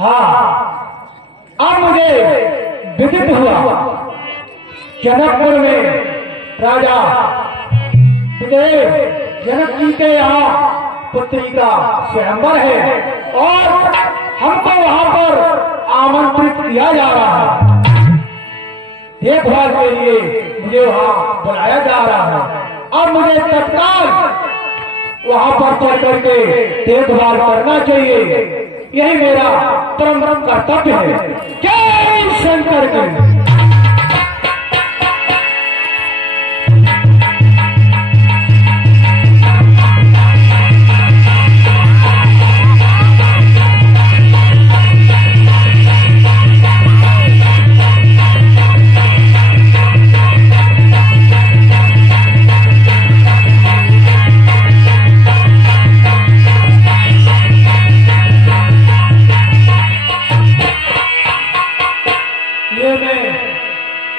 हाँ, अब मुझे विदित हुआ जनकपुर में राजा जनक जी के यहाँ पुत्री का स्वयंवर है और हमको वहां पर आमंत्रित किया जा रहा है। देखभाल के लिए मुझे वहां बुलाया जा रहा है। अब मुझे तत्काल वहां पर चल करके देखभाल करना चाहिए। यही मेरा परम कर्तव्य है। जय शंकर की।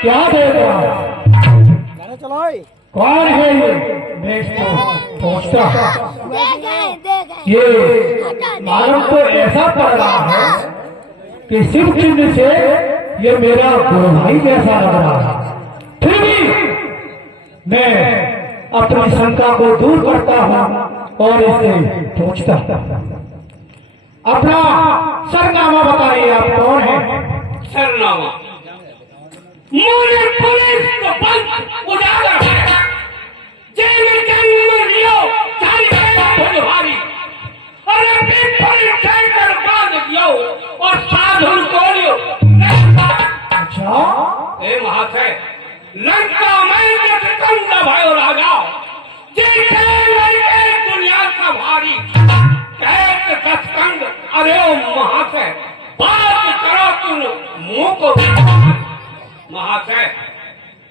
क्या देख रहा है? कौन है ये? देश को पहुंचता ये मालूम तो ऐसा पड़ रहा है कि शिव चिन्ह से ये मेरा गुरु भाई जैसा लग रहा है। फिर भी मैं अपनी शंका को दूर करता हूँ और इससे पूछता। अपना सरनामा बताइए, आप कौन है? सरनामा मोरे पुलिस को बंद उजागर है। जेल जंग लियो थारी भारी अरे पेपर कर बांध दियो और साधुन तोड़ियो। अच्छा, ए महाशय, लंका में जब कंद भयो राजा जैसे लड़के दुनिया का भारी कहत दसकंद। अरे ओ महाशय, बात करो तुम मुंह को। महाशय,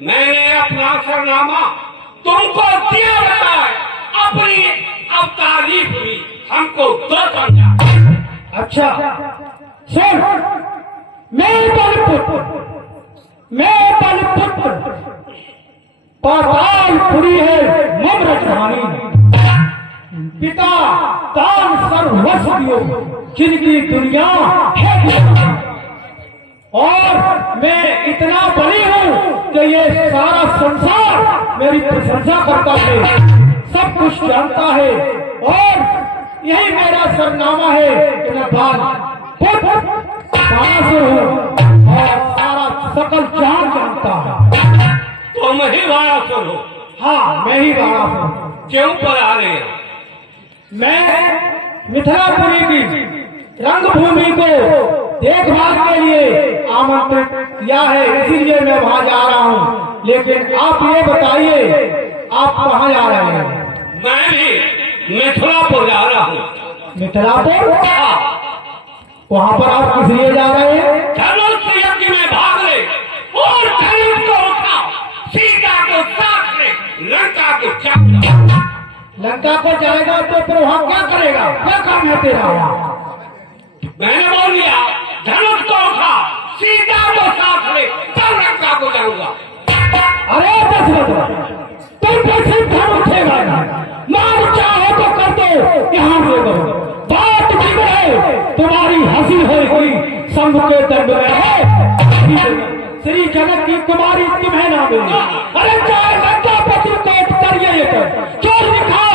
मैंने अपना सरनामा तुमको दिया बताया, अपनी अब तारीफ हुई, हमको दो समझा। अच्छा सुन, मैं बलपुत्र पातालपुरी है मम राजधानी। पिता दान सर्वस्व दियो जिनकी दुनिया है और मैं इतना बड़ी हूँ कि ये सारा संसार मेरी प्रशंसा करता है, सब कुछ जानता है और यही मेरा सरनामा है कि मैं कहाँ से हूँ और सारा सकल जान जानता है। तुम ही वारासुर हो? हाँ, मैं ही वारासुर हूँ। क्यों पर आ रहे हो? मैं मिथिलापुरी की रंगभूमि को देखभाल के लिए आमंत्रित किया है, इसीलिए मैं वहां जा रहा हूं। लेकिन आप ये बताइए, आप कहाँ जा रहे हैं? मैं भी मिथिलापुर जा रहा हूँ। मिथिलापुर? वहां पर आप किस लिए जा रहे हैं? धनुष यज्ञ में भाग ले और धनुष को उठा, सीता को साथ ले, लंका को चाहता। लंका को जाएगा तो फिर वहां क्या करेगा? क्या काम है तेरा वहां? मैंने बोल दिया, धनुष को उठा, सीता को साथ ले, तब लंका को जाऊंगा। अरे दशरथ, तुम तो सिर्फ धनुष उठेगा, मार चाहो तो कर दो, यहाँ से दो। बात बिगड़े तुम्हारी हंसी होगी, संग के दर्द में है श्री जनक की कुमारी तुम्हें ना मिली। अरे चाहे लंका पति को करिए जो लिखा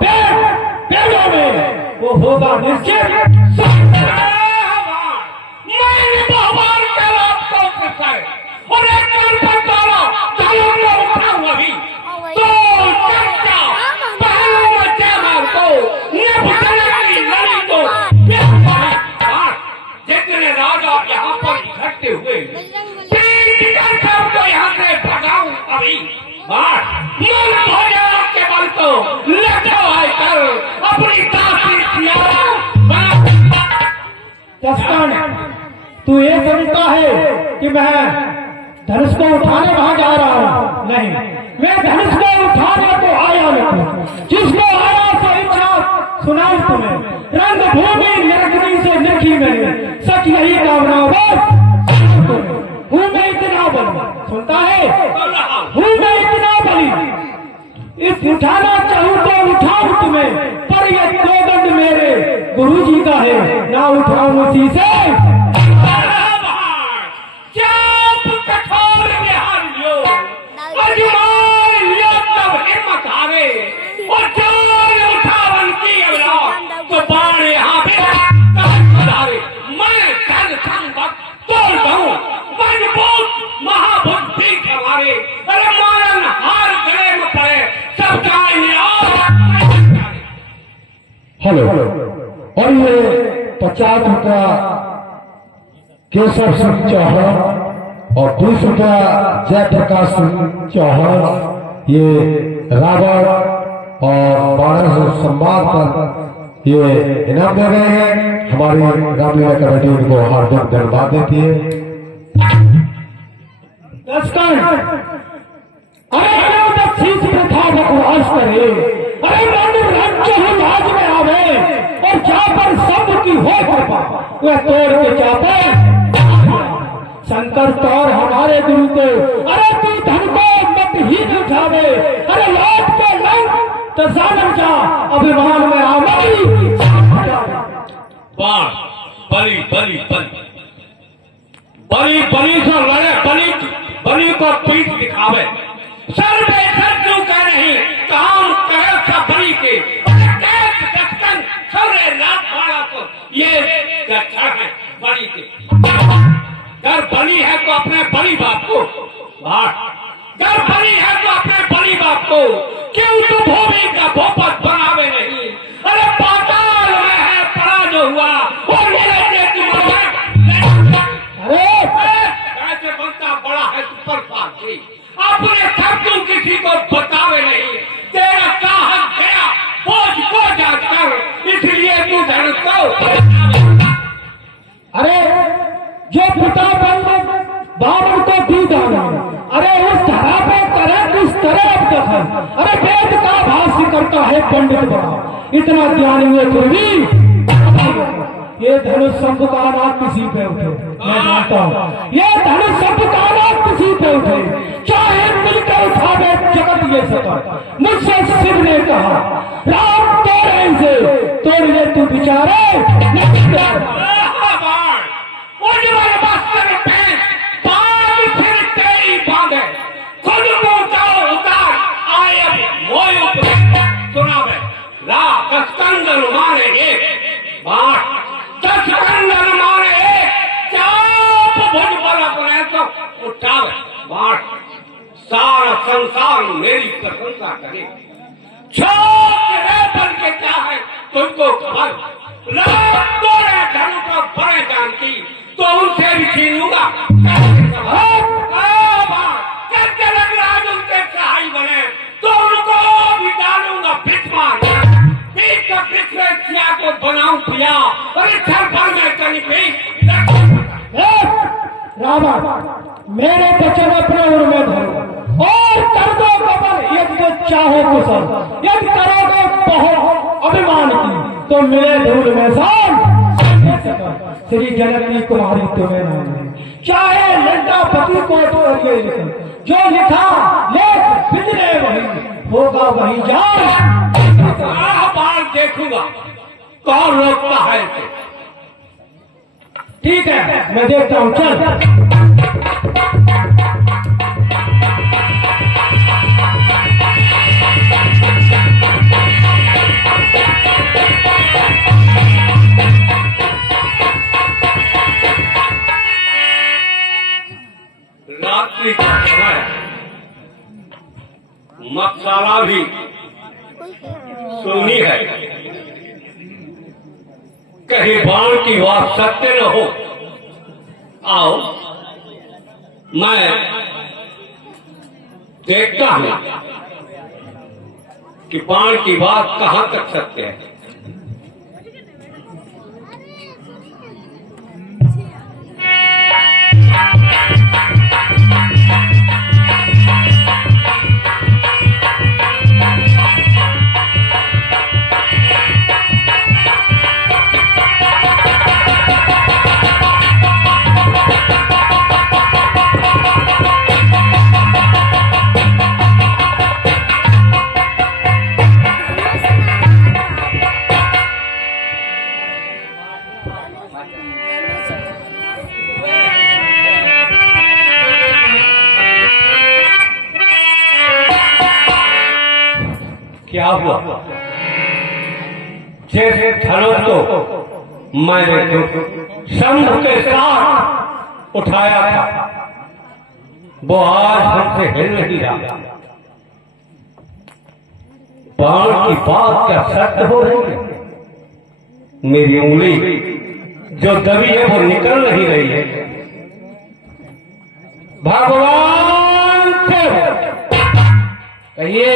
पेड़ों में वो होगा निश्चित। मैंने भगवान के लाभ को प्रसार और एक कर पटाला चालू में उठाऊंगा भी तो चर्चा पहले बच्चे मार को ये भटकने की लड़ी को जितने राजा यहाँ पर इकट्ठे हुए सबको यहाँ से भगाऊं अभी। मन भोजन के बल को लखो कर अपनी तू ये समझता है कि मैं धनुष को उठाने वहां जा रहा हूँ? नहीं, मैं धनुष को उठाने को आया नहीं। जिसको आया तो इच्छा सुनाऊं तुम्हें। रंगभूमि नरकनी से निरखी मैंने, सच यही कामना हूँ मैं इतना बली। सुनता है? हूँ मैं इतना बली, इस उठाना चाहूँ तो उठाऊं तुम्हें, पर यह दो दंड मेरे गुरु जी का है, ना उठाऊं उसी से तोड़ दूं। मजबूत महाबुद्धि हमारे, अरे मारन हार गले में पड़े सब जाएंगे। हेलो, और ये 50 रुपया केशव सिंह चौहान और 20 रुपया जयप्रकाश सिंह चौहान ये रावण और 1200 संवाद पर ये इनाम दे रहे हैं। हमारी रामलीला कमेटी उनको हार्दिक धन्यवाद देती है। अरे शीश में था बकवास करे, अरे मानव राज्य ही राज में आवे और जहाँ पर सब की हो कृपा वह तोड़ के चाहते शंकर तौर हमारे गुरु को, अरे तू धन को मत ही उठावे, अरे लौट के लंग तो सामन जा अभिमान में आवाई बाण बलि बलि बलि बलि बलि से लड़े, बलि बलि को पीठ दिखावे। सर बेसर क्यों कह नहीं, काम करे सब बलि के तो ये गच्छर है बलि के। अगर बलि है तो अपने बलि बाप को अगर बलि है तो अपने बलि बाप को क्यों तो भूमि का भोपत बनावे नहीं। अरे पाताल में है पड़ा जो हुआ वो मेरे कैसे बनता बड़ा है तू पर अपने सब तू किसी को बतावे नहीं। तेरा साहस गया बोझ को जानकर, इसलिए तू धन को। अरे जो पिता बाबर को दी दाना, अरे उस धरा पे तरह किस तरह अब दखल, अरे वेद का भाष्य करता है पंडित बड़ा, इतना ज्ञान हुए फिर भी ये धनुष शब्द का नाम किसी पे उठे, मैं जानता हूँ ये धनुष शब्द का नाम किसी पे उठे, चाहे मिलकर उठावे जगत ये सकत। मुझसे शिव ने कहा राम तोड़े से तोड़ ले तू बिचारे सारा संसार मेरी प्रशंसा करे। छोटे बन के क्या है तुमको खबर, रात तोड़े धनु को बड़े जानती तो उनसे भी छीनूंगा। करके लग राज उनके सहाय बने तो उनको भी डालूंगा भिक्षमान। बीच का भिक्षा को बनाऊं पिया, अरे घर भर में कहीं भी रावण मेरे बचन अपने उर में धरो और कर दो कबल, यदि चाहो कुशल, यदि करोगे बहुत अभिमान की तो मिले धूल में शाम। श्री जनक की कुमारी तुम्हें नाम, चाहे लंका पति को करिए लिखो, जो लिखा लेख बिजले वही होगा वही जान। बाल देखूंगा कौन रोकता है इसे। ठीक है मैं देखता हूँ, चल। रात्रि का समय मत्साला भी सुनी है, कहीं बाण की बात सत्य न हो। आओ मैं देखता हूं कि बाण की बात कहां तक सत्य है। क्या हुआ? जैसे धनुष को मैंने शंख के साथ उठाया था वो आज हमसे हिल नहीं रहा। बाण की बात क्या सत्य हो रही है? मेरी उंगली जो दबी है वो निकल नहीं रही है। भगवान से कहिए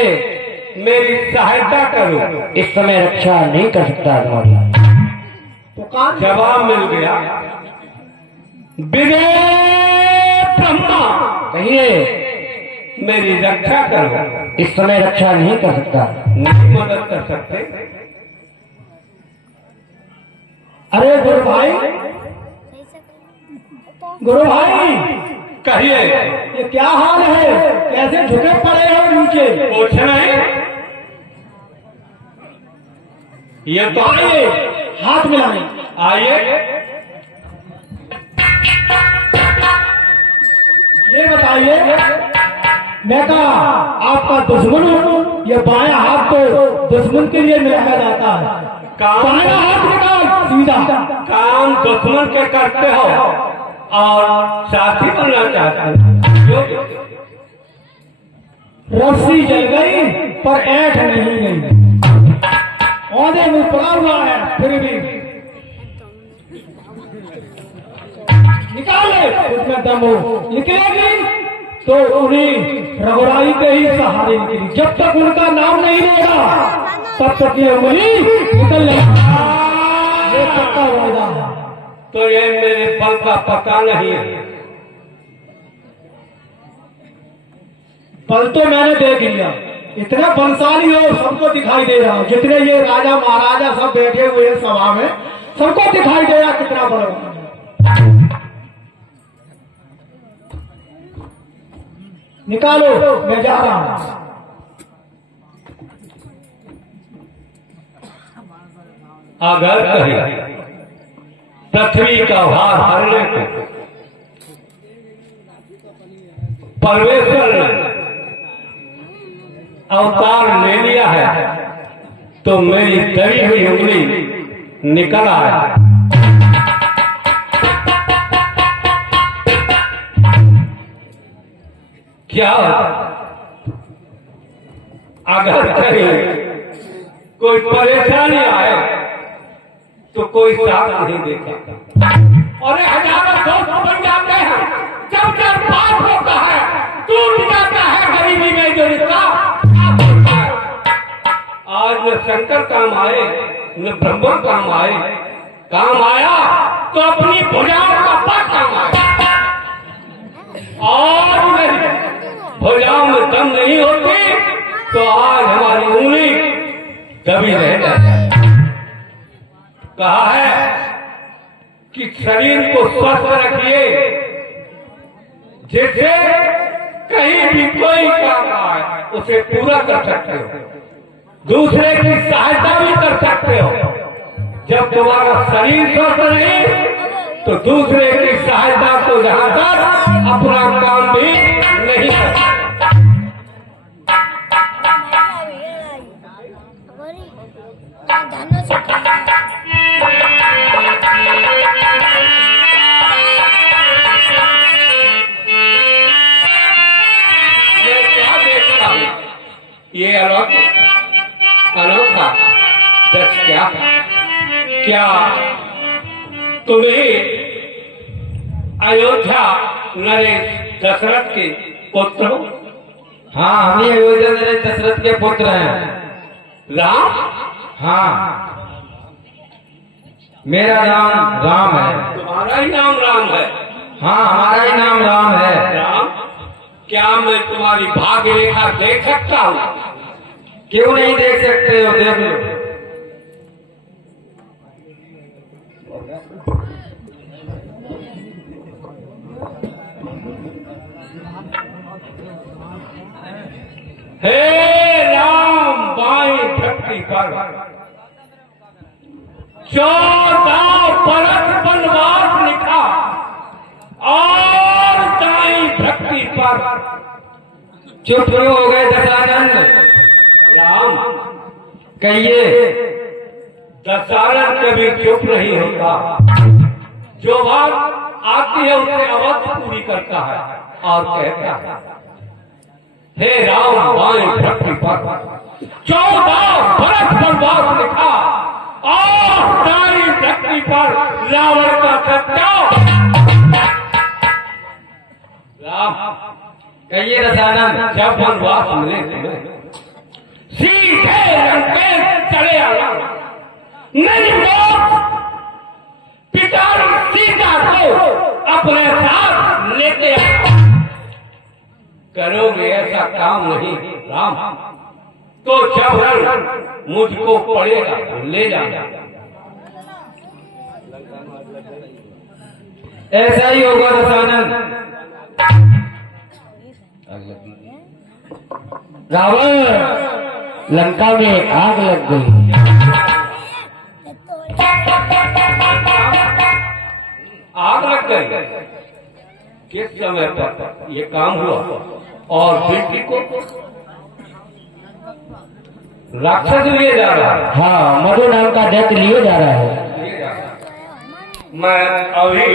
मेरी सहायता करो। इस समय रक्षा नहीं कर सकता तुम्हारी। पुकार जवाब मिल गया। विजय ब्रह्मा कहिए मेरी रक्षा करो। इस समय रक्षा नहीं कर सकता। नहीं मदद कर सकते। अरे गुरु भाई, गुरु भाई कहिए ये क्या हाल है? कैसे झुके पड़े हो नीचे? कुछ नहीं, ये तो आइए हाथ मिलाएं। आइए। ये बताइए, मैं कहा आपका दुश्मन हूं, ये बायां हाथ तो दुश्मन के लिए मिलाया जाता है। बायां हाथ निकाल सीधा। काम दुश्मन के करते हो और साथी बनना चाहते हो। रस्सी जल गई पर ऐठ नहीं गई। औंधे मुंह पड़ा हुआ है फिर भी निकाले उसमें दम हो। निकलेगी तो उन्हीं रघुराई के ही सहारे निकली। जब तक उनका नाम नहीं लेगा तब तक ये उंगली निकल लेगा। ये पक्का वादा है। तो ये मेरे बल का पता नहीं है। बल तो मैंने देख लिया, इतना बलशाली हो सबको दिखाई दे रहा। जितने ये राजा महाराजा सब बैठे हुए हैं सभा में, सबको दिखाई दे रहा कितना बड़ा है। निकालो, मैं जा रहा हूं। अगर कहीं पृथ्वी का भार हरने को परमेश्वर ने अवतार ले लिया है तो मेरी दबी हुई उंगली निकल आए। क्या अगर कहीं कोई परेशानी आए तो कोई साथ नहीं देता। और हजारों दोस्त बन जाते हैं। जब जब बात होता है टूट जाता है गरीबी में जो रिश्ता। आज न शंकर काम आए न ब्रह्मा काम आए। काम आया तो अपनी भुजाओं का पास काम आया। और मेरी भुजाओं में दम नहीं होती तो आज हमारी उंगली दबी रह जाती। कहा है कि शरीर को स्वस्थ रखिए जिससे कहीं भी कोई काम आए उसे पूरा कर सकते हो। दूसरे की सहायता भी कर सकते हो। जब तुम्हारा शरीर स्वस्थ नहीं तो दूसरे की सहायता को जहां तक अपना काम भी नहीं कर सकते। ये अनोखा दृश्य क्या क्या तुम्हें अयोध्या नरेश दशरथ के पुत्र हो? हाँ, हम ही अयोध्या नरेश दशरथ के पुत्र हैं। राम? हाँ, मेरा नाम राम है। तुम्हारा ही नाम राम है? हाँ, हमारा ही नाम राम है। राम, क्या मैं तुम्हारी भाग्य रेखा देख सकता हूँ? क्यों नहीं देख सकते हो? देख लो। हे राम, बाई धरती पर 14 बरस वनवास लिखा और दाई भक्ति पर चुप क्यों हो गए दशानंद? राम, कहिए। दशरथ कभी चुप नहीं होता। जो बात आती है उससे अवश्य पूरी करता है और कहता है, हे राम बाएं पृथ्वी पर 14 बरस वनवास लिखा और दाई पृथ्वी पर रावण का सत्या। राम कहिए रसानंद। जब वनवास मिले तुम्हें सीधे लंकेश चले आना, नहीं तो पिता सीता को अपने साथ लेते आना। करोगे ऐसा काम नहीं राम तो जबरन मुझको पड़ेगा, ले जाना। ऐसा ही होगा रसानंद। रावण, लंका में आग लग गई। आग लग गई। किस समय पर ये काम हुआ और बेटी को राक्षस लिए जा रहा है। हाँ, मधु नाम का दैत्य लिए जा रहा है। मैं अभी